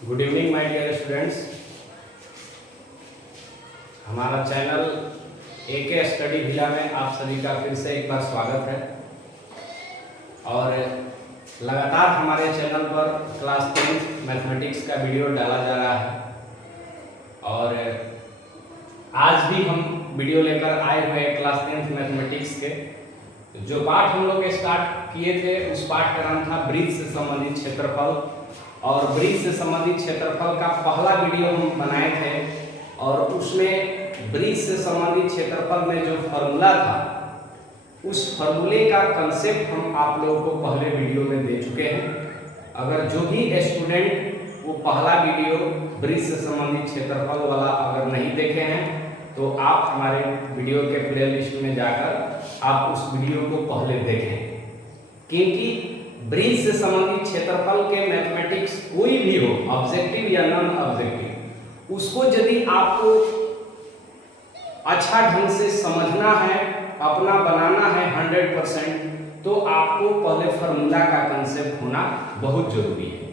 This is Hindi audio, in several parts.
Good evening my dear students. हमारा चैनल एके स्टडी विला में आप सभी का फिर से एक बार स्वागत है। और लगातार हमारे चैनल पर क्लास 10 मैथमेटिक्स का वीडियो डाला जा रहा है और आज भी हम वीडियो लेकर आए हुए हैं क्लास 10 मैथमेटिक्स के। जो पाठ हम लोग स्टार्ट किए थे उस पाठ का नाम था ब्रिज से संबंधित क्षेत्रफल, और ब्रिज से संबंधित क्षेत्रफल का पहला वीडियो हम बनाए थे और उसमें ब्रिज से संबंधित क्षेत्रफल में जो फॉर्मूला था उस फॉर्मूले का कंसेप्ट हम आप लोगों को पहले वीडियो में दे चुके हैं। अगर जो भी स्टूडेंट वो पहला वीडियो ब्रिज से संबंधित क्षेत्रफल वाला अगर नहीं देखे हैं तो आप हमारे वीडियो के प्लेलिस्ट में जाकर आप उस वीडियो को पहले देखें, क्योंकि ब्रिज से संबंधित क्षेत्रफल के मैथमेटिक्स कोई भी हो, ऑब्जेक्टिव या नॉन ऑब्जेक्टिव, उसको यदि आपको अच्छा ढंग से समझना है, अपना बनाना है 100%, तो आपको पहले फॉर्मूला का कंसेप्ट होना बहुत जरूरी है।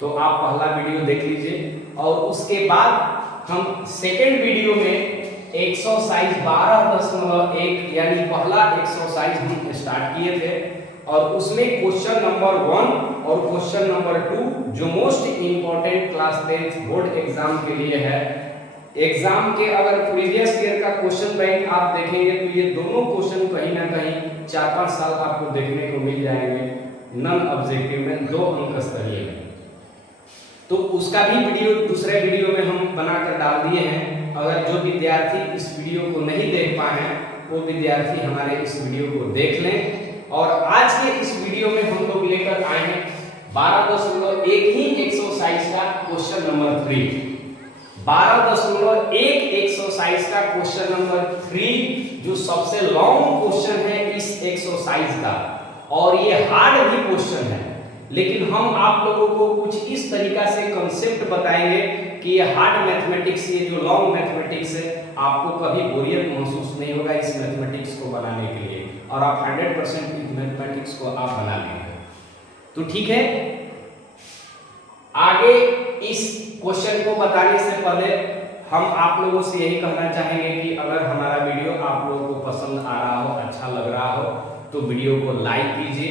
तो आप पहला वीडियो देख लीजिए और उसके बाद हम सेकेंड वीडियो में एक्सरसाइज 12.1 यानी पहला एक्सरसाइज हम स्टार्ट किए थे और उसमें क्वेश्चन नंबर 1 और क्वेश्चन नंबर 2 जो most important class 10 board exam के लिए है। एग्जाम के अगर प्रीवियस ईयर का क्वेश्चन बैंक आप देखेंगे तो ये दोनों क्वेश्चन कहीं ना कहीं 4-5 साल आपको देखने को मिल जाएंगे नॉन ऑब्जेक्टिव में 2 अंक स्तरीय में। तो उसका भी वीडियो दूसरे वीडियो में हम बनाकर डाल दिए हैं। अगर जो विद्यार्थी इस वीडियो को नहीं देख पाए हैं वो विद्यार्थी हमारे इस वीडियो को देख लें। और आज के इस वीडियो में हम लोग लेकर आए हैं 12.1 ही एक्सरसाइज का क्वेश्चन नंबर 3। 12.1 एक्सरसाइज का क्वेश्चन नंबर 3 जो सबसे लॉन्ग क्वेश्चन है इस एक्सरसाइज का, और ये हार्ड भी क्वेश्चन है, लेकिन हम आप लोगों को कुछ इस तरीका से कंसेप्ट बताएंगे कि ये हार्ड मैथमेटिक्स, ये जो लॉन्ग मैथमेटिक्स है, आपको कभी बोरियत महसूस नहीं होगा इस मैथमेटिक्स को बनाने के लिए, और आप 100% इस मैथमेटिक्स को आप बना लेंगे। तो ठीक है, आगे इस क्वेश्चन को बताने से पहले हम आप लोगों से यही कहना चाहेंगे कि अगर हमारा वीडियो आप लोगों को पसंद आ रहा हो, अच्छा लग रहा हो, तो वीडियो को लाइक कीजिए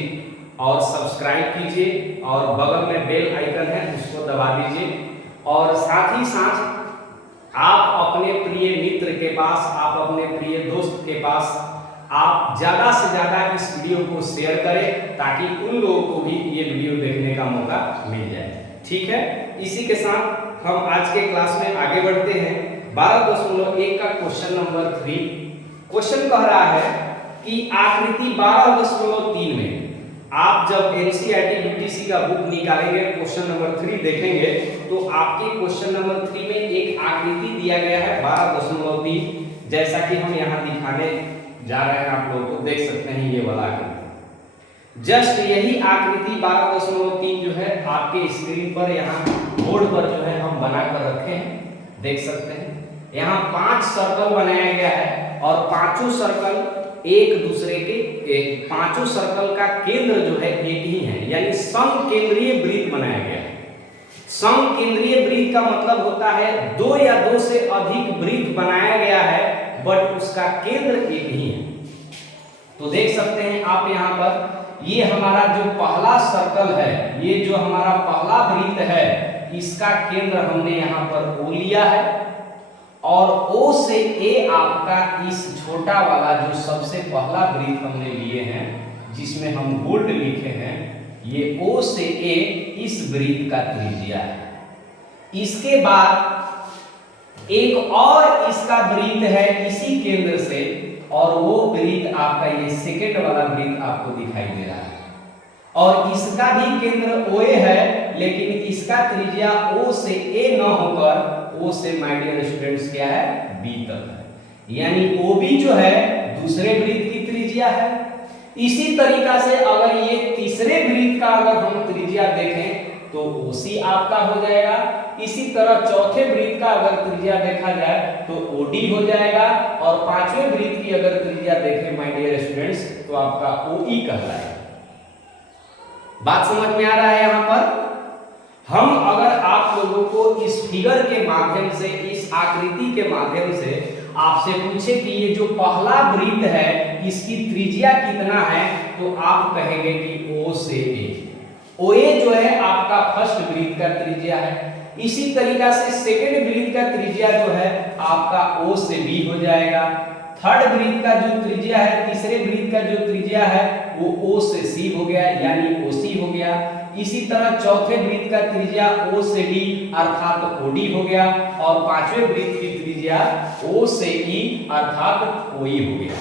और सब्सक्राइब कीजिए और बगल में बेल आइकन है उसको दबा दीजिए। और साथ ही साथ आप अपने प्रिय मित्र के पास, आप अपने प्रिय दोस्त के पास आप ज़्यादा से ज़्यादा इस वीडियो को शेयर करें ताकि उन लोगों को भी ये वीडियो देखने का मौका मिल जाए। ठीक है, इसी के साथ हम आज के क्लास में आगे बढ़ते हैं। 12.1 का क्वेश्चन नंबर 3 क्वेश्चन कह रहा है कि आकृति 12.3 में आप जब एनसीईआरटी यूटीसी का बुक निकालेंगे, क्वेश्चन नंबर 3 देखेंगे तो आपके क्वेश्चन नंबर 3 में एक आकृति दिया गया है 12.3, जैसा कि हम यहाँ दिखाने जा रहे हैं। आप लोगों को देख सकते हैं ये वाला आकृति, जस्ट यही आकृति 12.3 जो है आपके स्क्रीन पर यहाँ बोर्ड पर जो है हम बना कर रखे हैं, देख सकते हैं। यहाँ 5 सर्कल बनाया गया है और पांचों सर्कल एक दूसरे के पांचों सर्कल का केंद्र जो है एक ही है, यानी समकेंद्रीय वृत्त बनाया गया है। समकेंद्रीय वृत्त का मतलब होता है 2 या 2 से अधिक वृत्त बनाया गया है बट उसका केंद्र एक ही है। तो देख सकते हैं आप यहाँ पर, ये हमारा जो पहला सर्कल है, ये जो हमारा पहला वृत्त है, इसका केंद्र हमने यहाँ पर O लिया है और O से A आपका इस छोटा वाला जो सबसे पहला वृत्त हमने लिए हैं जिसमें हम गोल्ड लिखे हैं, ये O से A इस वृत्त का त्रिज्या है। इसके बाद एक और इसका वृत्त है इसी केंद्र से, और वो वृत्त आपका ये सेकेंड वाला वृत्त आपको दिखाई दे रहा है, और इसका भी केंद्र OA है, लेकिन इसका त्रिज्या O से A न होकर O से माय डियर स्टूडेंट्स क्या है, B तक है, यानी OB जो है दूसरे वृत्त की त्रिज्या है। इसी तरीका से अगर ये तीसरे वृत्त का अगर हम त्रिज्या देखें तो OC आपका हो जाएगा। इसी तरह चौथे वृत्त का अगर त्रिज्या देखा जाए तो OD हो जाएगा, और पांचवें वृत्त की अगर त्रिज्या देखें माय डियर स्टूडेंट्स तो आपका OE कहलाएगा। बात समझ में आ रहा है? यहाँ पर हम अगर आप लोगों को इस फिगर के माध्यम से, इस आकृति के माध्यम से आपसे पूछे कि ये जो पहला वृत्त है इसकी त्रिज्या कितना है, तो आप कहेंगे कि O से A। OA जो है आपका फर्स्ट वृत्त का त्रिज्या है। इसी तरीका से सेकंड वृत्त का त्रिज्या जो है आपका O से B हो जाएगा। थर्ड वृत्त का जो त्रिज्या है, तीसरे वृत्त का जो त्रिज्या है वो O से C हो गया, यानी OC हो गया। इसी तरह चौथे वृत्त का त्रिज्या O से D अर्थात OD हो गया, और पांचवें वृत्त की त्रिज्या O से E अर्थात OE हो गया।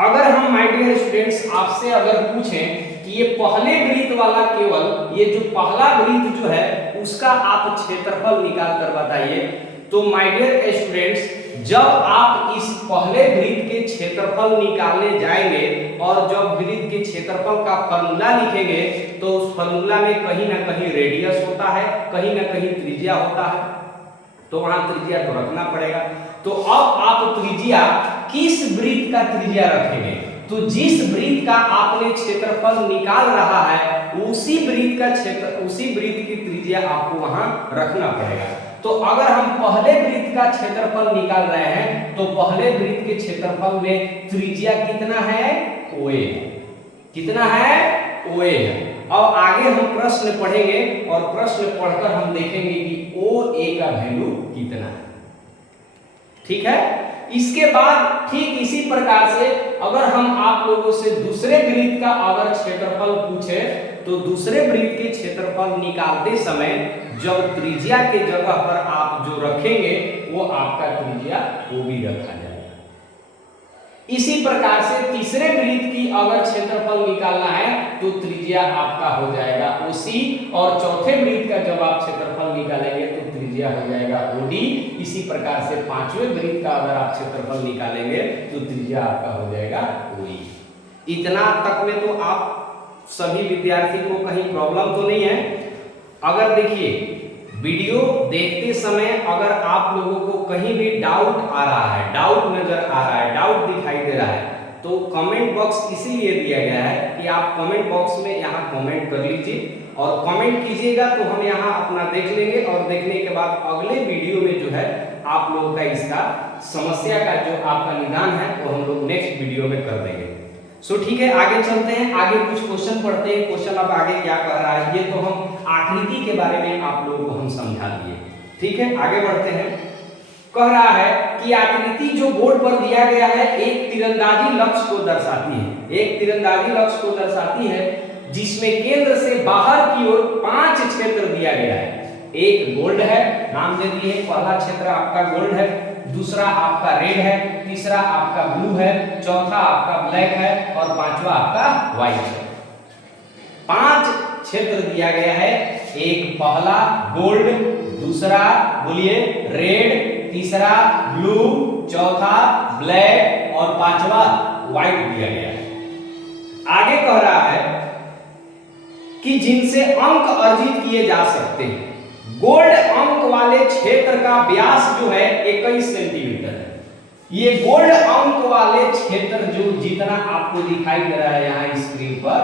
अगर हम माय डियर स्टूडेंट्स आपसे अगर पूछें कि ये पहले वृत्त वाला, केवल ये जो पहला वृत्त जो है उसका आप क्षेत्रफल निकाल कर बताइए, तो माय डियर स्टूडेंट्स जब आप इस पहले वृत्त के क्षेत्रफल निकालने जाएंगे और जब वृत्त के क्षेत्रफल का फॉर्मूला लिखेंगे तो उस फॉर्मूला में कहीं ना कहीं रेडियस होता है, कहीं ना कहीं त्रिज्या होता है, तो वहां त्रिज्या तो रखना पड़ेगा। तो अब आप त्रिज्या किस वृत्त का त्रिज्या रखेंगे, तो जिस वृत्त का आपने क्षेत्रफल निकाल रहा है उसी वृत्त का उसी वृत्त की त्रिज्या आपको वहां रखना पड़ेगा। तो अगर हम पहले वृत्त का क्षेत्रफल निकाल रहे हैं तो पहले वृत्त के क्षेत्रफल में त्रिज्या कितना है, OA। कितना है, OA है। अब आगे हम प्रश्न पढ़ेंगे और प्रश्न पढ़कर हम देखेंगे कि OA का वैल्यू कितना है। ठीक है। इसके बाद ठीक इसी प्रकार से अगर हम आप लोगों से दूसरे वृत्त का अगर क्षेत्रफल पूछे तो दूसरे वृत्त के क्षेत्रफल निकालते समय जब त्रिज्या के जगह पर आप जो रखेंगे वो आपका त्रिज्या वो भी रखा जाएगा। इसी प्रकार से तीसरे वृत्त की अगर क्षेत्रफल निकालना है तो त्रिज्या आपका हो जाएगा OC, और चौथे वृत्त का जब आप क्षेत्रफल निकालेंगे तो त्रिज्या हो जाएगा OD। इसी प्रकार से पांचवें वृत्त का अगर आप क्षेत्रफल निकालेंगे तो त्रिज्या आपका हो जाएगा OE। इतना तक में तो आप सभी विद्यार्थी को कहीं प्रॉब्लम तो नहीं है। अगर देखिए वीडियो देखते समय अगर आप लोगों को कहीं भी डाउट आ रहा है, डाउट नजर आ रहा है, डाउट दिखाई दे रहा है, तो कमेंट बॉक्स इसीलिए दिया गया है कि आप कमेंट बॉक्स में यहाँ कमेंट कर लीजिए और कमेंट कीजिएगा तो हम यहाँ अपना देख लेंगे, और देखने के बाद अगले वीडियो में जो है आप लोगों का इसका समस्या का जो आपका निदान है वो हम लोग नेक्स्ट वीडियो में कर देंगे। सो ठीक है, आगे चलते हैं, आगे कुछ क्वेश्चन पढ़ते हैं। क्वेश्चन अब आगे क्या कह रहा है, ये तो हम आकृति के बारे में आप लोगों को हम समझा दिए। ठीक है, आगे बढ़ते हैं। कह रहा है कि आकृति जो बोर्ड पर दिया गया है एक तीरंदाजी लक्ष्य को दर्शाती है, एक तीरंदाजी लक्ष्य को दर्शाती है जिसमें केंद्र से बाहर की ओर 5 क्षेत्र दिया गया है। एक गोल्ड है, नाम दे दिए, पहला क्षेत्र आपका गोल्ड है, दूसरा आपका रेड है, तीसरा आपका ब्लू है, चौथा आपका ब्लैक है और पांचवा आपका व्हाइट है। 5 क्षेत्र दिया गया है, एक पहला गोल्ड, दूसरा बोलिए रेड, तीसरा ब्लू, चौथा ब्लैक और पांचवा व्हाइट दिया गया है। आगे कह रहा है कि जिनसे अंक अर्जित किए जा सकते हैं। गोल्ड अंक वाले क्षेत्र का व्यास जो है 21 सेंटीमीटर है। ये गोल्ड अंक वाले क्षेत्र जो जितना आपको दिखाई दे रहा है यहाँ स्क्रीन पर,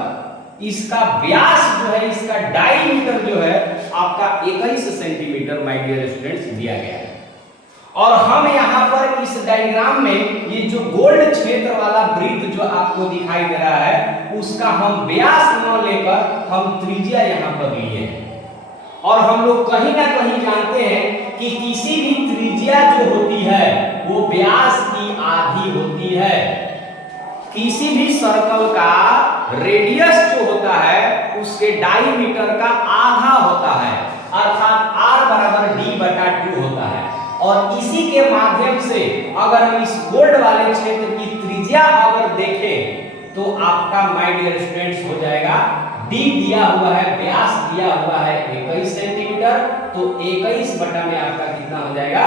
इसका व्यास जो है, इसका डायमीटर जो है आपका 21 सेंटीमीटर माय डियर स्टूडेंट्स दिया गया है। और हम यहाँ पर इस डायग्राम में ये जो गोल्ड क्षेत्र वाला वृत्त जो आपको दिखाई दे रहा है उसका हम व्यास न लेकर हम त्रिज्या यहाँ पर लिए हैं। और हम लोग कहीं ना कहीं जानते हैं कि किसी भी त्रिज्या जो होती है वो व्यास की आधी होती है। किसी भी सर्कल का रेडियस जो होता है उसके डायमीटर का आधा होता है, अर्थात r बराबर d/2 होता है। और इसी के माध्यम से अगर हम इस गोल्ड वाले क्षेत्र की त्रिज्या अगर देखें तो आपका माय डियर स्टूडेंट्स हो जाएगा d दिया हुआ है, व्यास दिया हुआ है 21 सेंटीमीटर, तो 21 बटा में आपका कितना हो जाएगा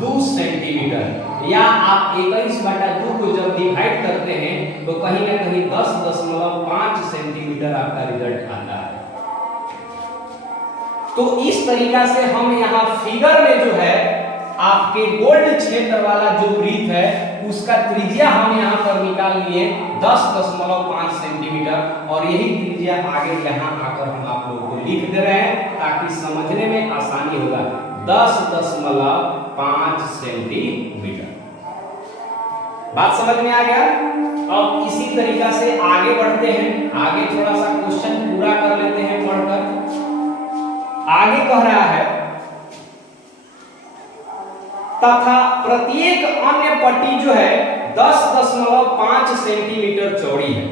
2 सेंटीमीटर। या आप 21/2 को जब डिवाइड करते हैं तो कहीं ना कहीं 10.5 सेंटीमीटर आपका रिजल्ट आता है। तो इस तरीका से हम यहाँ फिगर में जो है आपके गोल्ड क्षेत्र वाला जो वृत्त है उसका त्रिज्या हम यहाँ पर निकाल लिए 10.5 सेंटीमीटर, और यही त्रिज्या आगे यहाँ आकर हम आप लोगों को लिख दे रहे हैं ताकि समझने में आसानी होगा। 10.5 सेंटीमीटर। बात समझ में आ गया। अब इसी तरीका से आगे बढ़ते हैं, आगे थोड़ा सा क्वेश्चन पूरा कर लेते हैं पढ़कर। आगे कह रहा है तथा प्रत्येक अन्य पट्टी जो है 10.5 सेंटीमीटर चौड़ी है।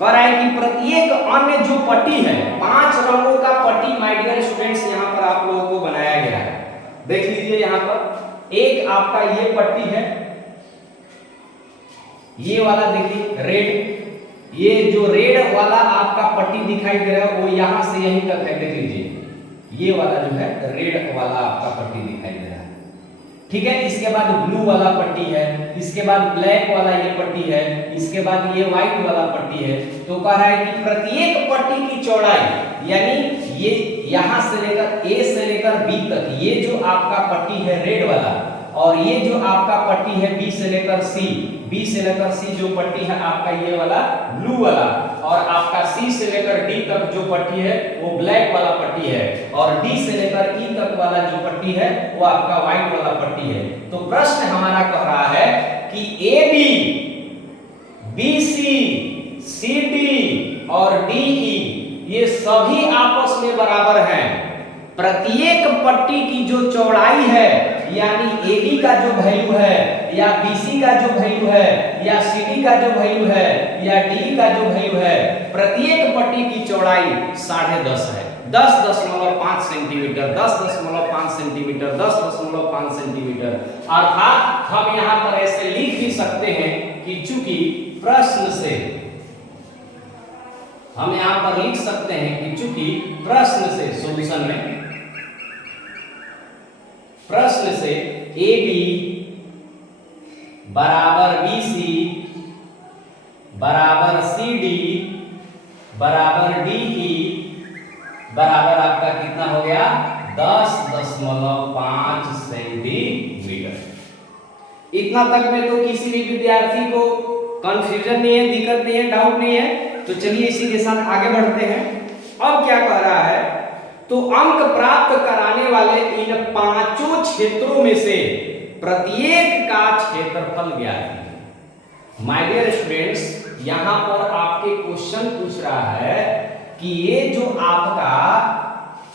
कह रहा है कि प्रत्येक अन्य जो पट्टी है, 5 रंगों का पट्टी माय डियर स्टूडेंट्स यहाँ पर आप लोगों को बनाया गया है। देख लीजिए यहाँ पर एक आपका ये पट्टी है, ये वाला देखिए रेड, ये जो रेड वाला आपका पट्टी दिखाई दे रहा है वो यहां से यहीं तक है। देख लीजिए ये वाला जो है रेड वाला आपका पट्टी दिखाई दे रहा है, ठीक है। इसके बाद ब्लू वाला पट्टी है, इसके बाद ब्लैक वाला ये पट्टी है, इसके बाद ये व्हाइट वाला पट्टी है। तो कह रहा है कि प्रत्येक पट्टी की चौड़ाई यानी ये यहां से लेकर ए से लेकर बी तक, ये जो आपका पट्टी है रेड वाला, और ये जो आपका पट्टी है बी से लेकर सी, बी से लेकर सी जो पट्टी है आपका ये वाला ब्लू वाला, और आपका सी से लेकर डी तक जो पट्टी है वो ब्लैक वाला पट्टी है, और डी से लेकर ई तक वाला जो पट्टी है वो आपका व्हाइट वाला पट्टी है। तो प्रश्न हमारा कह रहा है कि A B, B C, C D और डी ई ये सभी आपस में बराबर हैं। प्रत्येक पट्टी की जो चौड़ाई है यानी AB का जो वैल्यू है या BC का जो वैल्यू है या CD का जो वैल्यू है या DE का जो वैल्यू है, प्रत्येक पट्टी की चौड़ाई 10.5 है। 10.5 सेंटीमीटर, 10.5 सेंटीमीटर, 10.5 सेंटीमीटर। अर्थात हम यहाँ पर ऐसे लिख भी सकते हैं कि चूंकि प्रश्न से हम यहाँ पर लिख सकते हैं कि चूंकि प्रश्न से सॉल्यूशन में प्रश्न से AB बराबर BC बराबर CD बराबर DE बराबर आपका कितना हो गया 10.5 सेंटीमीटर। इतना तक में तो किसी भी विद्यार्थी को कंफ्यूजन नहीं है, दिक्कत नहीं है, डाउट नहीं है। तो चलिए इसी के साथ आगे बढ़ते हैं। अब क्या कह रहा है, तो अंक प्राप्त कराने वाले इन 5 क्षेत्रों में से प्रत्येक का क्षेत्रफल ज्ञात कीजिए। माय डियर स्टूडेंट्स, यहां पर आपके क्वेश्चन पूछ रहा है कि ये जो आपका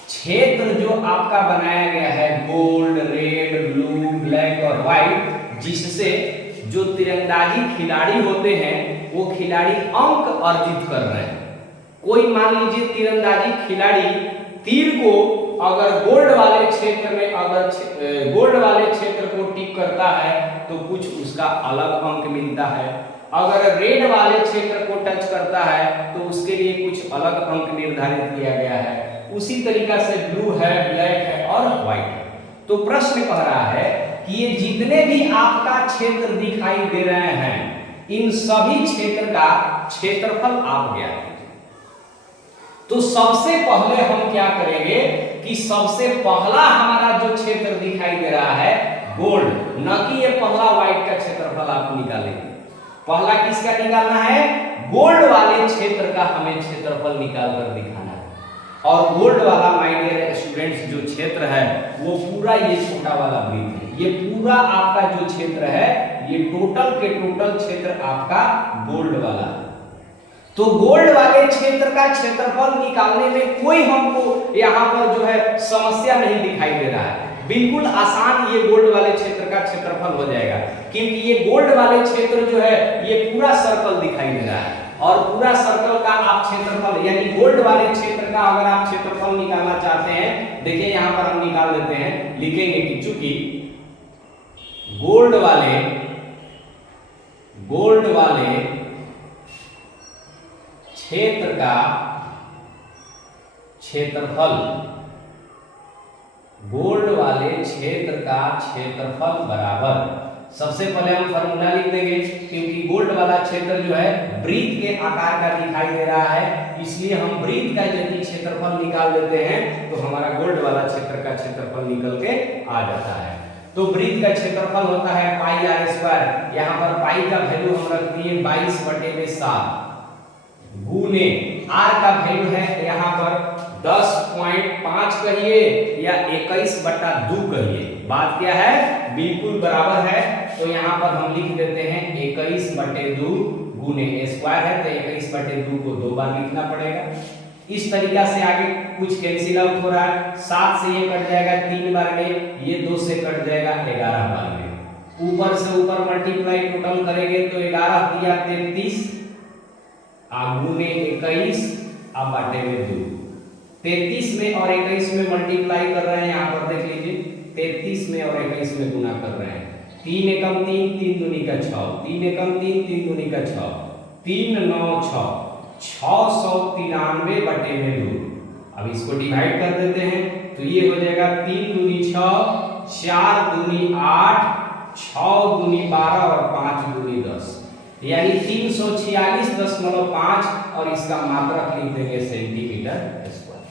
क्षेत्र जो आपका बनाया गया है गोल्ड, रेड, ब्लू, ब्लैक और व्हाइट, जिससे जो तीरंदाजी खिलाड़ी होते हैं वो खिलाड़ी अंक अर्जित कर रहे हैं। कोई मान लीजिए तीरंदाजी खिलाड़ी तीर को अगर गोल्ड वाले क्षेत्र में अगर गोल्ड वाले क्षेत्र को टिक करता है तो कुछ उसका अलग अंक मिलता है, अगर रेड वाले क्षेत्र को टच करता है तो उसके लिए कुछ अलग अंक निर्धारित किया गया है। उसी तरीका से ब्लू है, ब्लैक है और व्हाइट है। तो प्रश्न कह रहा है कि ये जितने भी आपका क्षेत्र दिखाई दे रहे हैं इन सभी क्षेत्र का क्षेत्रफल आप ज्ञात कीजिए। तो सबसे पहले हम क्या करेंगे कि सबसे पहला हमारा जो क्षेत्र दिखाई दे रहा है गोल्ड, न कि ये पहला व्हाइट का क्षेत्रफल आप निकालेंगे। पहला किसका निकालना है, गोल्ड वाले क्षेत्र का हमें क्षेत्रफल निकाल कर दिखाना है। और गोल्ड वाला माय डियर स्टूडेंट्स जो क्षेत्र है वो पूरा ये छोटा वाला वृत्त है, ये पूरा आपका जो क्षेत्र है ये टोटल के टोटल क्षेत्र आपका गोल्ड वाला है। तो गोल्ड वाले क्षेत्र का क्षेत्रफल निकालने में कोई हमको यहाँ पर जो है समस्या नहीं दिखाई दे रहा है, बिल्कुल आसान ये गोल्ड वाले क्षेत्र का क्षेत्रफल हो जाएगा। क्योंकि ये गोल्ड वाले क्षेत्र जो है ये पूरा सर्कल दिखाई दे रहा है और पूरा सर्कल का आप क्षेत्रफल यानी गोल्ड वाले क्षेत्र का अगर आप क्षेत्रफल निकालना चाहते हैं, देखिए यहाँ पर हम निकाल देते हैं, लिखेंगे कि चूंकि गोल्ड वाले क्षेत्र का क्षेत्रफल, गोल्ड वाले क्षेत्र का क्षेत्रफल बराबर, सबसे पहले हम फॉर्मूला लिख देंगे क्योंकि गोल्ड वाला क्षेत्र जो है वृत्त के आकार का दिखाई दे रहा है, इसलिए हम वृत्त का यदि क्षेत्रफल निकाल लेते हैं तो हमारा गोल्ड वाला क्षेत्र का क्षेत्रफल निकल के आ जाता है। तो वृत्त का क्षेत्रफल होता है पाई आर स्क्वायर। यहाँ पर पाई का वैल्यू हम रख दिए 22/7 गुने आर का वैल्यू है यहाँ पर 10.5 कहिए या 21/2 कहिए, बात क्या है, बिल्कुल बराबर है। तो यहाँ पर हम लिख देते हैं 21/2 गुने स्क्वायर है, तो 21/2 को 2 बार लिखना पड़ेगा। इस तरीका से आगे कुछ कैंसिल आउट हो रहा है, 7 से ये कट जाएगा 3 बार में, ये 2 से कट जाएगा 11 बार में। ऊपर से ऊपर मल्टीप्लाई टोटल करेंगे तो 11 दिया 33 गुने 21 अब बाटे में 2। 33 में और 21 में मल्टीप्लाई कर रहे हैं, यहाँ पर देख लीजिए 33 में और 21 में गुना कर रहे हैं। 3 एकम 3, 3 दूनी का 6, 3 एकम 3, 3 दूनी का 6, 3 9 6, 693 बटे में 2। अब इसको डिवाइड कर देते हैं तो ये हो जाएगा 3 दूनी 6, 4 दूनी 8, 6 दूनी 12 और 5 दूनी 10, यानी 346.5 और इसका मात्रक लिख देंगे सेंटीमीटर स्क्वायर,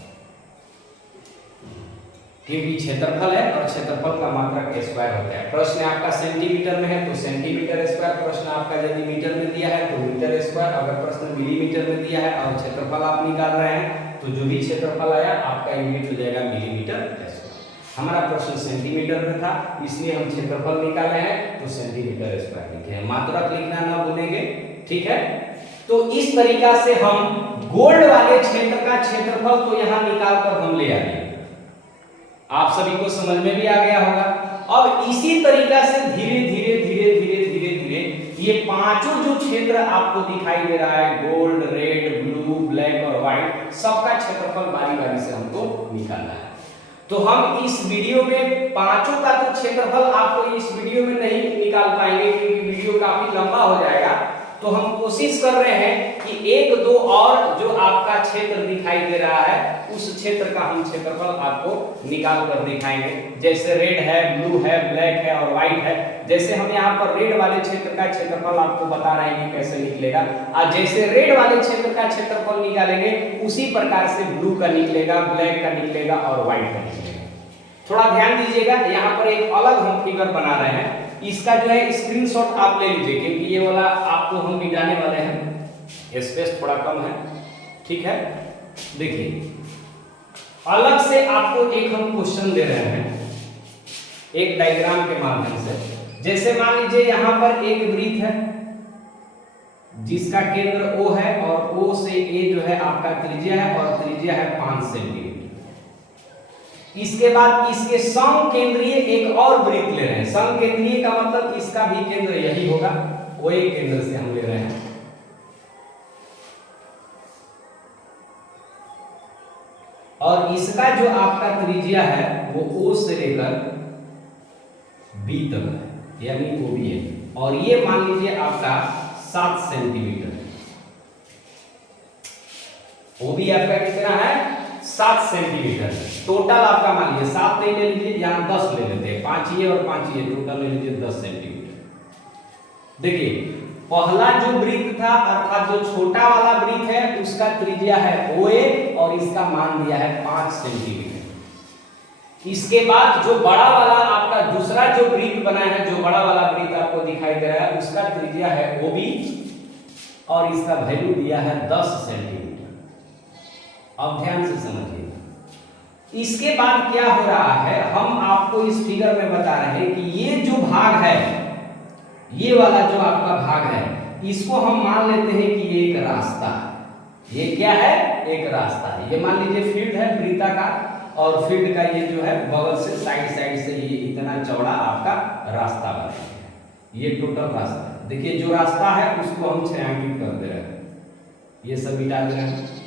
क्योंकि क्षेत्रफल है और क्षेत्रफल का मात्रक स्क्वायर होता है। प्रश्न आपका सेंटीमीटर में है तो सेंटीमीटर स्क्वायर, प्रश्न आपका यदि मीटर में दिया है तो मीटर स्क्वायर, अगर प्रश्न मिलीमीटर में दिया है और क्षेत्रफल आप निकाल रहे हैं तो जो भी क्षेत्रफल आया आपका यूनिट हो जाएगा मिलीमीटर स्क्वायर। हमारा प्रश्न सेंटीमीटर में था इसलिए हम क्षेत्रफल निकाले हैं तो सेंटीमीटर स्क्वायर लिखे हैं, मात्रक लिखना ना भूलेंगे, ठीक है। तो इस तरीका से हम गोल्ड वाले क्षेत्र का क्षेत्रफल तो यहाँ निकाल कर हम ले आए, आप सभी को समझ में भी आ गया होगा। अब इसी तरीका से धीरे धीरे धीरे धीरे धीरे धीरे ये पांचों जो क्षेत्र आपको दिखाई दे रहा है, गोल्ड, रेड, ब्लू, ब्लैक और व्हाइट, सबका क्षेत्रफल बारी बारी से हमको निकालना है। तो हम इस वीडियो में पांचों का तो क्षेत्रफल आपको इस वीडियो में नहीं निकाल पाएंगे क्योंकि वीडियो काफी लंबा हो जाएगा। तो हम कोशिश कर रहे हैं कि एक दो और जो आपका क्षेत्र दिखाई दे रहा है उस क्षेत्र का हम क्षेत्रफल आपको निकाल कर दिखाएंगे। जैसे रेड है, ब्लू है, ब्लैक है और व्हाइट है। जैसे हम यहाँ पर रेड वाले क्षेत्र का क्षेत्रफल आपको बता रहे हैं कि कैसे निकलेगा, और जैसे रेड वाले क्षेत्र का क्षेत्रफल निकालेंगे उसी प्रकार से ब्लू का निकलेगा, ब्लैक का निकलेगा और व्हाइट का निकलेगा। थोड़ा ध्यान दीजिएगा, यहाँ पर एक अलग हम फिगर बना रहे हैं, इसका जो है स्क्रीनशॉट आप ले लीजिए क्योंकि ये वाला आपको हम मिटाने वाले हैं, स्पेस थोड़ा कम है, ठीक है। देखिए अलग से आपको एक हम क्वेश्चन दे रहे हैं एक डायग्राम के माध्यम से। जैसे मान लीजिए यहाँ पर एक वृत्त है जिसका केंद्र O है और O से A जो है आपका त्रिज्या है और त्रिज्या है 5 सेंटीमीटर। इसके बाद इसके समकेंद्रीय एक और वृत्त ले रहे हैं। समकेंद्रीय का मतलब इसका भी केंद्र यही होगा, OA केंद्र से हम ले रहे हैं। और इसका जो आपका त्रिज्या है वो O से लेकर B तक है, यानी OB है, और ये मान लीजिए आपका 7 सेंटीमीटर है। OB आपका कितना है? 7 सेंटीमीटर। टोटल आपका मान लीजिए 7 नहीं ले लीजिए, यहाँ 10 ले लेते हैं, 5 ये और 5 ये, टोटल ले लीजिए 10 सेंटीमीटर। देखिए पहला जो वृत्त था अर्थात जो छोटा वाला वृत्त है उसका त्रिज्या है OA और इसका मान दिया है 5 सेंटीमीटर। इसके बाद जो बड़ा वाला आपका दूसरा जो वृत्त बना है, जो बड़ा वाला वृत्त आपको दिखाई दे रहा है उसका त्रिज्या है OB और इसका वैल्यू दिया है 10 सेंटीमीटर। अब ध्यान से समझिए, इसके बाद क्या हो रहा है, हम आपको इस फिगर में बता रहे हैं कि ये जो भाग है, ये वाला जो आपका भाग है, इसको हम मान लेते हैं कि ये एक रास्ता है। ये क्या है? एक रास्ता है। ये मान लीजिए फील्ड है वृत्ताकार, और फील्ड का ये जो है बगल से साइड से ये इतना चौड़ा आपका रास्ता बना है। ये टोटल रास्ता है। देखिए जो रास्ता है उसको हम छायांकित कर दे रहे हैं, ये सब मिटा दे रहे हैं।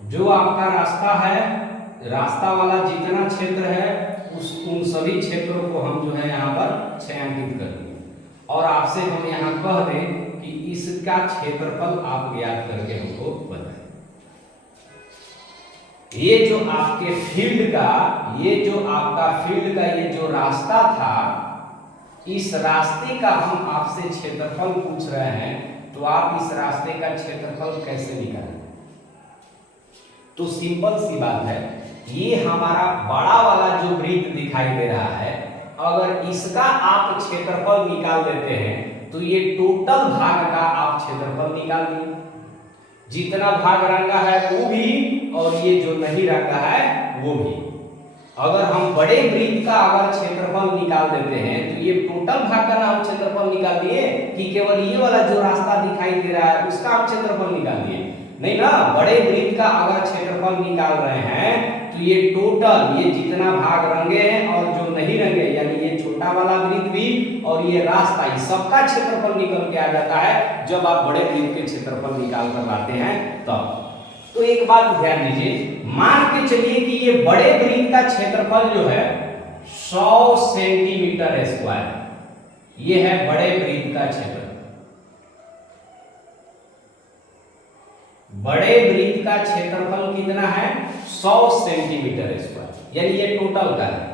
जो आपका रास्ता है, रास्ता वाला जितना क्षेत्र है उन सभी क्षेत्रों को हम जो है यहाँ पर छायांकित कर देंगे और आपसे हम यहाँ कह दें कि इसका क्षेत्रफल आप ज्ञात करके हमको बताएं। ये जो आपके फील्ड का, ये जो आपका फील्ड का ये जो रास्ता था, इस रास्ते का हम आपसे क्षेत्रफल पूछ रहे हैं, तो आप इस रास्ते का क्षेत्रफल कैसे निकालें? तो सिंपल सी बात है, ये हमारा बड़ा वाला जो वृत्त दिखाई दे रहा है अगर इसका आप क्षेत्रफल निकाल देते हैं तो ये टोटल भाग का आप क्षेत्रफल निकाल दिए। जितना भाग रंगा है वो भी और ये जो नहीं रंगा है वो भी। अगर हम बड़े वृत्त का अगर क्षेत्रफल निकाल देते हैं तो ये टोटल भाग का हम क्षेत्रफल निकाल दिए कि केवल ये वाला जो रास्ता दिखाई दे रहा है उसका हम क्षेत्रफल निकाल दिए? नहीं ना, बड़े वृत्त का अगर क्षेत्रफल निकाल रहे हैं तो ये टोटल ये जितना भाग रंगे हैं और जो नहीं रंगे यानी ये छोटा वाला वृत्त भी और ये रास्ता इस सबका क्षेत्रफल निकल के आ जाता है जब आप बड़े वृत्त के क्षेत्रफल निकाल कर लाते हैं तब। तो एक बात ध्यान दीजिए, मान के चलिए कि ये बड़े वृत्त का क्षेत्रफल जो है 100 सेंटीमीटर स्क्वायर, ये है बड़े वृत्त का क्षेत्रफल। बड़े वृत्त का क्षेत्रफल कितना है? 100 सेंटीमीटर स्क्वायर, यानी ये टोटल का है।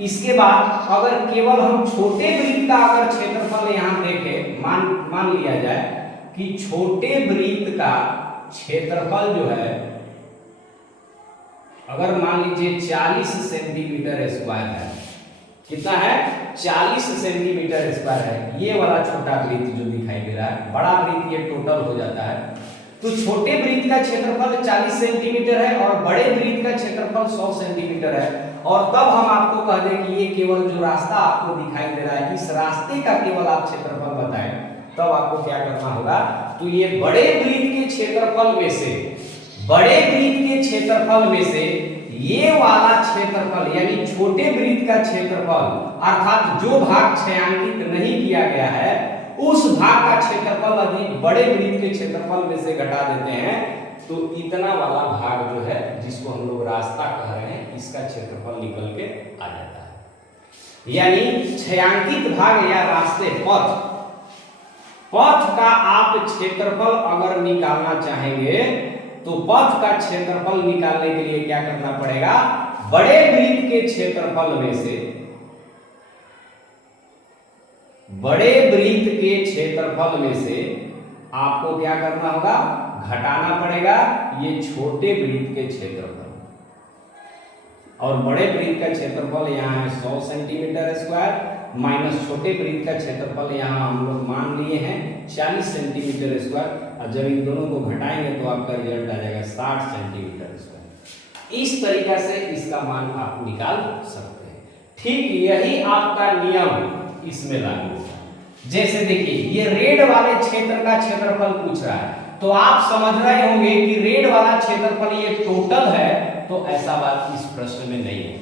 इसके बाद अगर केवल हम छोटे वृत्त का अगर क्षेत्रफल यहां देखें, मान लिया जाए कि छोटे वृत्त का क्षेत्रफल जो है अगर मान लीजिए 40 सेंटीमीटर स्क्वायर है, कितना है? 40 सेंटीमीटर स्क्वायर है। ये वाला छोटा वृत्त जो दिखाई दे रहा है, बड़ा वृत्त ये टोटल हो जाता है। तो छोटे वृत्त का क्षेत्रफल 40 सेंटीमीटर है और बड़े वृत्त का क्षेत्रफल 100 सेंटीमीटर है। और तब हम आपको कह दें कि ये केवल जो रास्ता आपको दिखाई दे रहा है इस रास्ते का केवल आप क्षेत्रफल बताएं, तब आपको क्या करना होगा? तो ये बड़े वृत्त के क्षेत्रफल में से, बड़े वृत्त के क्षेत्रफल में से ये वाला क्षेत्रफल यानी छोटे वृत्त का क्षेत्रफल अर्थात जो भाग छायांकित नहीं किया गया है उस भाग का क्षेत्रफल यदि बड़े वृत्त के क्षेत्रफल में से घटा देते हैं तो इतना वाला भाग जो है जिसको हम लोग रास्ता कह रहे हैं इसका क्षेत्रफल निकल के आ जाता है। यानी छायांकित भाग या रास्ते पथ का आप क्षेत्रफल अगर निकालना चाहेंगे तो पथ का क्षेत्रफल निकालने के लिए क्या करना पड़ेगा? बड़े वृत्त के क्षेत्रफल में से, बड़े वृत्त के क्षेत्रफल में से आपको क्या करना होगा? घटाना पड़ेगा ये छोटे वृत्त के क्षेत्रफल। और बड़े वृत्त का क्षेत्रफल यहाँ है 100 सेंटीमीटर स्क्वायर माइनस छोटे वृत्त का क्षेत्रफल यहाँ हम लोग मान लिए हैं 40 सेंटीमीटर स्क्वायर। और जब इन दोनों को घटाएंगे तो आपका रिजल्ट आ जाएगा 60 सेंटीमीटर स्क्वायर। इस तरीका से इसका मान आप निकाल सकते हैं। ठीक यही आपका नियम इसमें लागू होगा। जैसे देखिए ये रेड वाले क्षेत्र का क्षेत्रफल पूछ रहा है तो आप समझ रहे होंगे कि रेड वाला क्षेत्रफल ये टोटल है, तो ऐसा बात इस प्रश्न में नहीं है।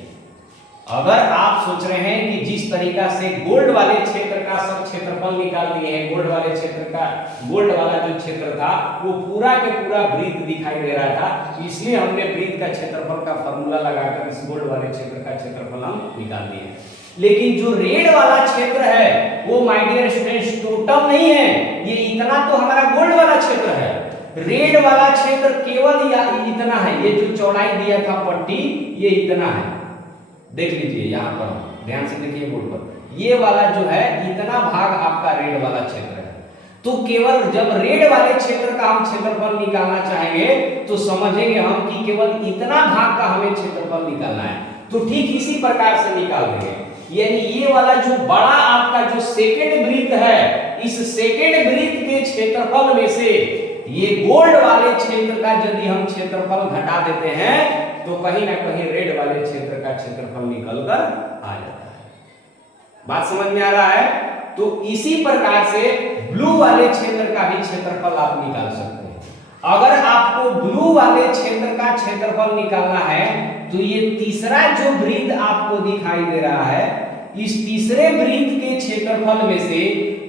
अगर आप सोच रहे हैं कि जिस तरीका से गोल्ड वाले क्षेत्र का सब क्षेत्रफल निकाल दिए हैं, गोल्ड वाले क्षेत्र का, गोल्ड वाला जो क्षेत्र था वो पूरा के पूरा वृत्त दिखाई दे रहा था, इसलिए हमने वृत्त का क्षेत्रफल का फॉर्मूला लगाकर इस गोल्ड वाले क्षेत्र का क्षेत्रफल हम निकाल दिए। लेकिन जो रेड वाला क्षेत्र है वो माय डियर स्टूडेंट्स टोटल नहीं है, ये इतना तो हमारा गोल्ड वाला क्षेत्र है। रेड वाला क्षेत्र केवल या इतना है, ये जो चौड़ाई दिया था पट्टी ये इतना है, देख लीजिए यहाँ पर ध्यान से देखिए बोर्ड पर, ये वाला जो है इतना भाग आपका रेड वाला क्षेत्र है। तो केवल जब रेड वाले क्षेत्र का हम क्षेत्रफल निकालना चाहेंगे तो समझेंगे हम कि केवल इतना भाग का हमें क्षेत्रफल निकालना है, तो ठीक इसी प्रकार से निकाल देंगे। यानी ये वाला जो बड़ा आपका जो सेकंड वृत्त है, इस सेकंड वृत्त के क्षेत्रफल में से ये गोल्ड वाले क्षेत्र का यदि हम क्षेत्रफल घटा देते हैं तो कहीं ना कहीं रेड वाले क्षेत्र का क्षेत्रफल निकलकर आ जाता है। बात समझ में आ रहा है? तो इसी प्रकार से ब्लू वाले क्षेत्र का भी क्षेत्रफल आप निकाल सकते हैं। अगर आपको ब्लू वाले क्षेत्र का क्षेत्रफल निकालना है तो ये तीसरा जो वृत्त आपको दिखाई दे रहा है, इस तीसरे वृत्त के क्षेत्रफल में से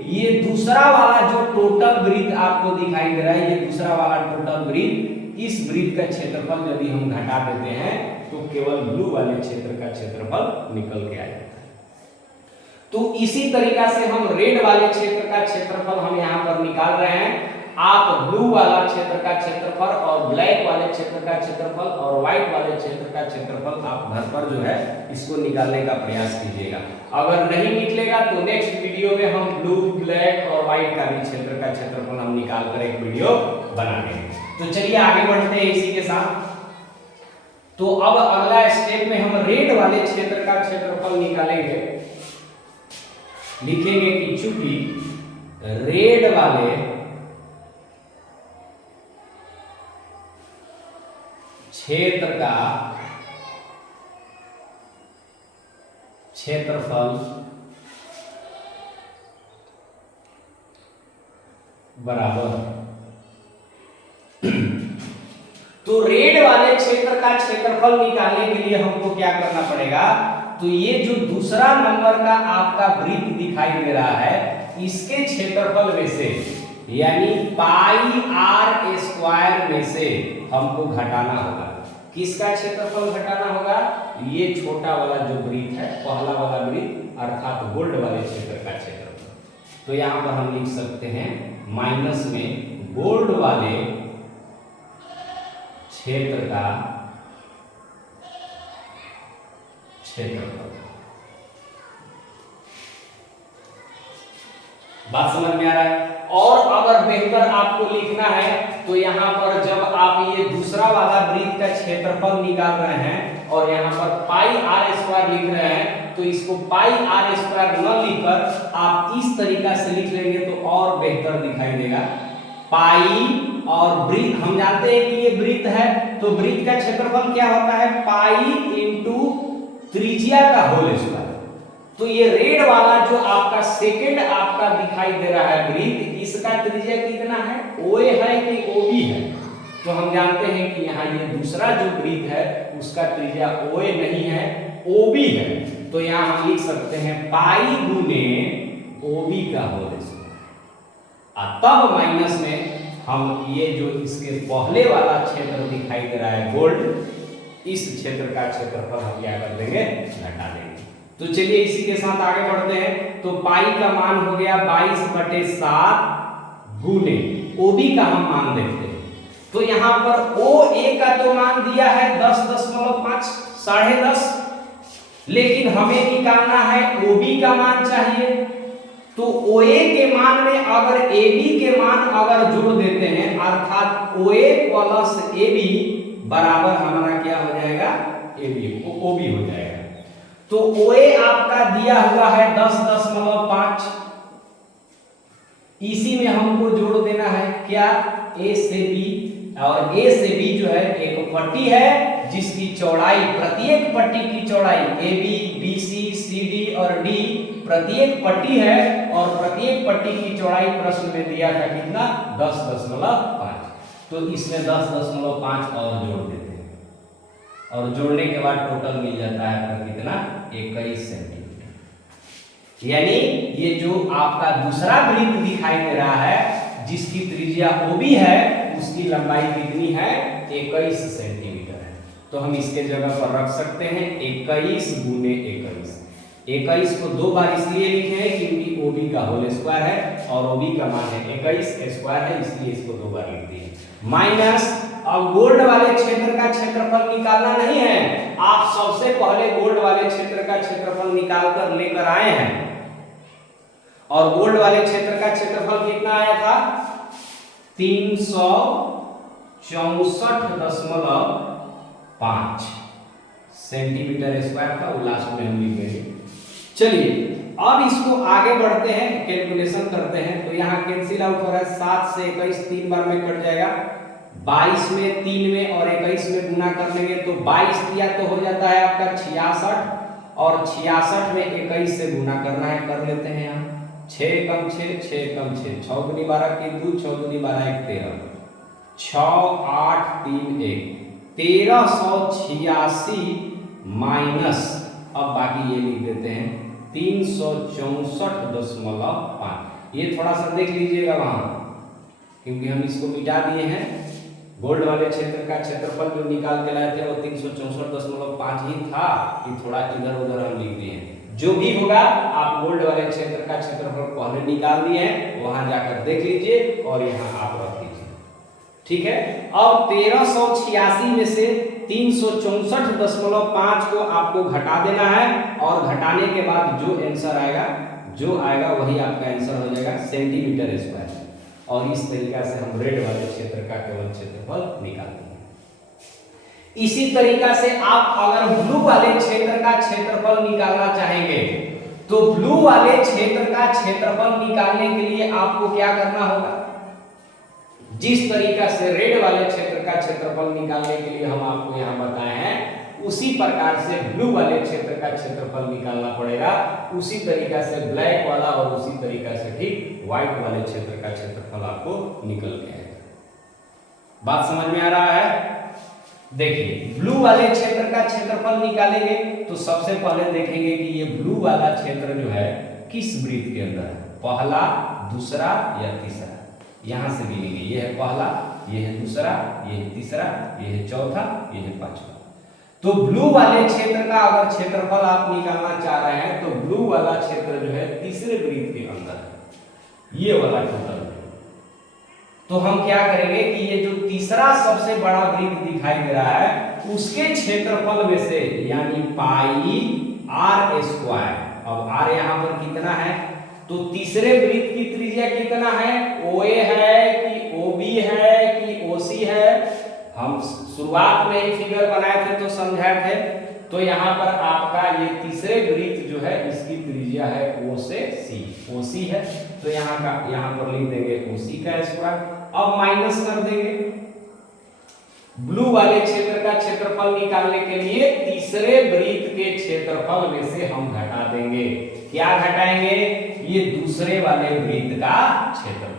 ये दूसरा वाला जो टोटल वृत्त आपको दिखाई दे रहा है, ये दूसरा वाला टोटल वृत्त, इस वृत्त का क्षेत्रफल यदि हम घटा देते हैं तो केवल ब्लू वाले क्षेत्र का क्षेत्रफल निकल के आ जाता है। तो इसी तरीका से हम रेड वाले क्षेत्र का क्षेत्रफल हम यहाँ पर निकाल रहे हैं। आप ब्लू वाला क्षेत्र का क्षेत्रफल और ब्लैक वाले क्षेत्र का क्षेत्रफल और व्हाइट वाले क्षेत्र का क्षेत्रफल आप घर पर जो है इसको निकालने का प्रयास कीजिएगा। अगर नहीं निकलेगा तो नेक्स्ट वीडियो में हम ब्लू, ब्लैक और व्हाइट का भी क्षेत्र का क्षेत्रफल हम निकाल कर एक वीडियो बनाएंगे। तो चलिए आगे बढ़ते हैं इसी के साथ। तो अब अगला स्टेप में हम रेड वाले क्षेत्र का क्षेत्रफल निकालेंगे। लिखेंगे कि चूंकि रेड वाले क्षेत्र का क्षेत्रफल बराबर, तो रेड वाले क्षेत्र का क्षेत्रफल निकालने के लिए हमको क्या करना पड़ेगा, तो ये जो दूसरा नंबर का आपका वृत्त दिखाई दे रहा है इसके क्षेत्रफल में से यानी पाई आर स्क्वायर में से हमको घटाना होगा। किसका क्षेत्रफल घटाना होगा, ये छोटा वाला जो वृत्त है, पहला वाला वृत्त अर्थात गोल्ड वाले क्षेत्र का क्षेत्रफल। तो यहां पर हम लिख सकते हैं माइनस में गोल्ड वाले क्षेत्र का क्षेत्रफल। बात समझ में आ रहा है। और अगर बेहतर आपको लिखना है तो यहाँ पर जब आप ये दूसरा वाला वृत्त का क्षेत्रफल निकाल रहे हैं और यहाँ पर पाई आर स्क्वायर लिख रहे हैं तो इसको पाई आर स्क्वायर न लिखकर आप इस तरीका से लिख लेंगे तो और बेहतर दिखाई देगा। पाई और वृत्त हम जानते हैं कि ये वृत्त है तो वृत्त का क्षेत्रफल क्या होता है, पाई इंटू त्रिज्या का होल स्क्वायर। तो ये रेड वाला जो आपका सेकंड आपका दिखाई दे रहा है वृत्त, इसका त्रिज्या कितना है, ओए है कि ओबी है। तो हम जानते हैं कि यहाँ ये दूसरा जो वृत्त है उसका त्रिज्या ओए नहीं है, ओबी है। तो यहाँ हम लिख सकते हैं पाई गुने ओबी का होल स्क्वायर। तब माइनस में हम ये जो इसके पहले वाला क्षेत्र दिखाई दे रहा है गोल्ड, इस क्षेत्र का क्षेत्रफल हम क्या कर देंगे, घटा देंगे। तो चलिए इसी के साथ आगे बढ़ते हैं। तो पाई का मान हो गया 22/7 गुने ओबी का हम मान देखते हैं। तो यहाँ पर ओ ए का तो मान दिया है 10.5 10.5, लेकिन हमें निकालना है ओबी का मान चाहिए। तो ओए के मान में अगर एबी के मान अगर जोड़ देते हैं अर्थात ओए प्लस एबी बराबर हमारा क्या हो जाएगा, एबी ओबी हो जाएगा। तो ओए आपका दिया हुआ है 10.5, इसी में हमको जोड़ देना है क्या, ए से बी। और ए से बी जो है एक पट्टी है जिसकी चौड़ाई, प्रत्येक पट्टी की चौड़ाई A B B C C D और डी प्रत्येक पट्टी है और प्रत्येक पट्टी की चौड़ाई प्रश्न में दिया था कितना, 10.5। तो इसमें 10.5 और जोड़ देते हैं और जोड़ने के बाद टोटल मिल जाता है आपका कितना, 21 सेंटीमीटर। यानी ये जो आपका दूसरा वृत्त दिखाई दे रहा है जिसकी त्रिज्या ओबी है उसकी लंबाई कितनी है, 21 सेंटीमीटर है। तो हम इसके जगह पर रख सकते हैं 21 गुने 21। 21 को 2 बार इसलिए लिखे हैं क्योंकि ओबी का होल स्क्वायर है और ओबी का मान है 21 स्क्वायर है, इसलिए इसको 2 बार लिख दिए। माइनस अब गोल्ड वाले क्षेत्र का क्षेत्रफल निकालना नहीं है, आप सबसे पहले गोल्ड वाले क्षेत्र का क्षेत्रफल निकाल कर लेकर आए हैं और गोल्ड वाले क्षेत्र का क्षेत्रफल कितना आया था, 364.5 सेंटीमीटर स्क्वायर का, वो लास्ट में हम लिखेंगे। चलिए अब इसको आगे बढ़ते हैं, कैलकुलेशन करते हैं। तो यहाँ कैंसिल आउट हो रहा है, 7 से 21 3 बार में कट जाएगा, 22 में 3 में और 21 में गुना कर लेंगे तो 22 दिया तो हो जाता है आपका 66 और 66 में 21 से गुना करना है, कर लेते हैं यहाँ 6 कम 6 6 कम 6 6 दूनी 12 की 2 6 दूनी 12 1 13 6 8 3 1 1386 माइनस, अब बाकी ये लिख देते हैं 364.5। ये थोड़ा सा देख लीजिएगा वहां क्योंकि हम इसको मिटा दिए हैं। गोल्ड वाले क्षेत्र का क्षेत्रफल जो निकाल के लाए थे वो 364.5 ही था, कि थोड़ा इधर उधर हम लिख दिए हैं। जो भी होगा आप गोल्ड वाले क्षेत्र का क्षेत्रफल पहले निकाल दिए हैं, वहां जाकर देख लीजिए और यहाँ आप रख लीजिए, ठीक है। अब 1386 में से 364.5 को आपको घटा देना है और घटाने के बाद जो आंसर आएगा वही आपका आंसर हो जाएगा सेंटीमीटर स्क्वायर। और इस तरीका से हम रेड वाले क्षेत्र का केवल क्षेत्रफल निकालते हैं। इसी तरीका से आप अगर ब्लू वाले क्षेत्र का क्षेत्रफल निकालना चाहेंगे तो ब्लू वाले क्षेत्र का क्षेत्रफल निकालने के लिए आपको क्या करना होगा, जिस तरीका से रेड वाले क्षेत्र का क्षेत्रफल निकालने के लिए हम आपको यहां बताए हैं, उसी प्रकार से ब्लू वाले क्षेत्र का क्षेत्रफल निकालना पड़ेगा। उसी तरीका से ब्लैक वाला और उसी तरीका से ठीक व्हाइट वाले क्षेत्र का क्षेत्रफल आपको निकल के आएगा। बात समझ में आ रहा है? देखिए ब्लू वाले क्षेत्र का क्षेत्रफल निकालेंगे तो सबसे पहले देखेंगे कि ये ब्लू वाला क्षेत्र जो है किस वृत्त के अंदर है, पहला, दूसरा या तीसरा। यहां से गिनेंगे, ये है पहला, ये है दूसरा, ये है तीसरा, ये है चौथा, ये है पांचवा। तो ब्लू वाले क्षेत्र का अगर क्षेत्रफल आप निकालना चाह रहे हैं तो ब्लू वाला क्षेत्र जो है तीसरे वृत्त के अंदर है, ये वाला टोटल। तो हम क्या करेंगे कि ये जो तीसरा सबसे बड़ा वृत्त दिखाई दे रहा है उसके क्षेत्रफल में से, यानी पाई आर स्क्वायर। अब आर यहां पर कितना है, तो तीसरे वृत्त की त्रिज्या कितना है, ओए है कि ओबी है कि ओसी है। हम शुरुआत में ही फिगर बनाए थे तो समझाए थे। तो यहाँ पर आपका ये तीसरे वृत्त जो है इसकी त्रिज्या है ओ से सी, ओसी है। तो यहाँ पर लिख देंगे ओसी का स्क्वायर। अब माइनस कर देंगे, ब्लू वाले क्षेत्र का क्षेत्रफल निकालने के लिए तीसरे वृत्त के क्षेत्रफल में से हम घटा देंगे। क्या घटाएंगे, ये दूसरे वाले वृत्त का क्षेत्रफल।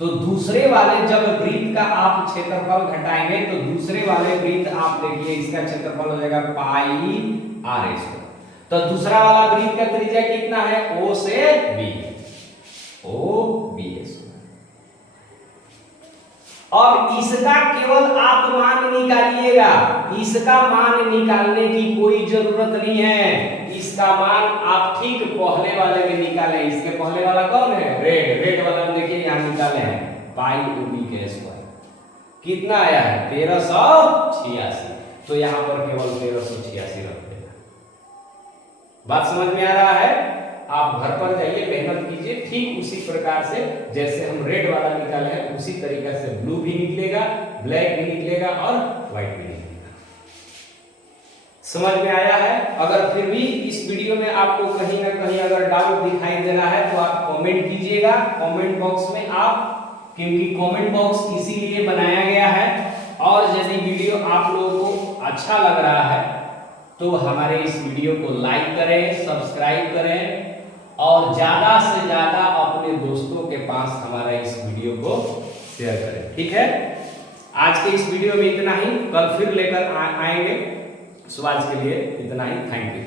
तो दूसरे वाले जब वृत्त का आप क्षेत्रफल घटाएंगे तो दूसरे वाले वृत्त आप देखिए इसका क्षेत्रफल हो जाएगा पाई आर स्क्वायर। तो दूसरा वाला वृत्त का त्रिज्या कितना है, ओ से बी, ओ बी स्क्वायर। अब इसका केवल आप मान निकालिएगा, इसका मान निकालने की कोई जरूरत नहीं है। इसका मान आप ठीक पहले वाले में निकालें। इसके पहले वाला कौन है, रेड। रेड वाला में देखिए यहां निकाले हैं पाई ओबी के स्क्वायर। कितना आया है, 1386। तो यहां पर केवल 1386 रख देना। बात समझ में आ रहा है? आप घर पर जाइए, मेहनत कीजिए, ठीक उसी प्रकार से जैसे हम रेड वाला निकाले हैं उसी तरीका से ब्लू भी निकलेगा, ब्लैक भी निकलेगा और व्हाइट भी निकलेगा। समझ में आया है? अगर फिर भी इस वीडियो में आपको कहीं ना कहीं अगर डाउट दिखाई दे रहा है तो आप कमेंट कीजिएगा कमेंट बॉक्स में आप, क्योंकि कमेंट बॉक्स इसीलिए बनाया गया है। और यदि वीडियो आप लोगों को अच्छा लग रहा है तो हमारे इस वीडियो को लाइक करें, सब्सक्राइब करें और ज्यादा से ज्यादा अपने दोस्तों के पास हमारा इस वीडियो को शेयर करें। ठीक है, आज के इस वीडियो में इतना ही। कल फिर लेकर आएंगे। सो आज के लिए इतना ही। Thank you.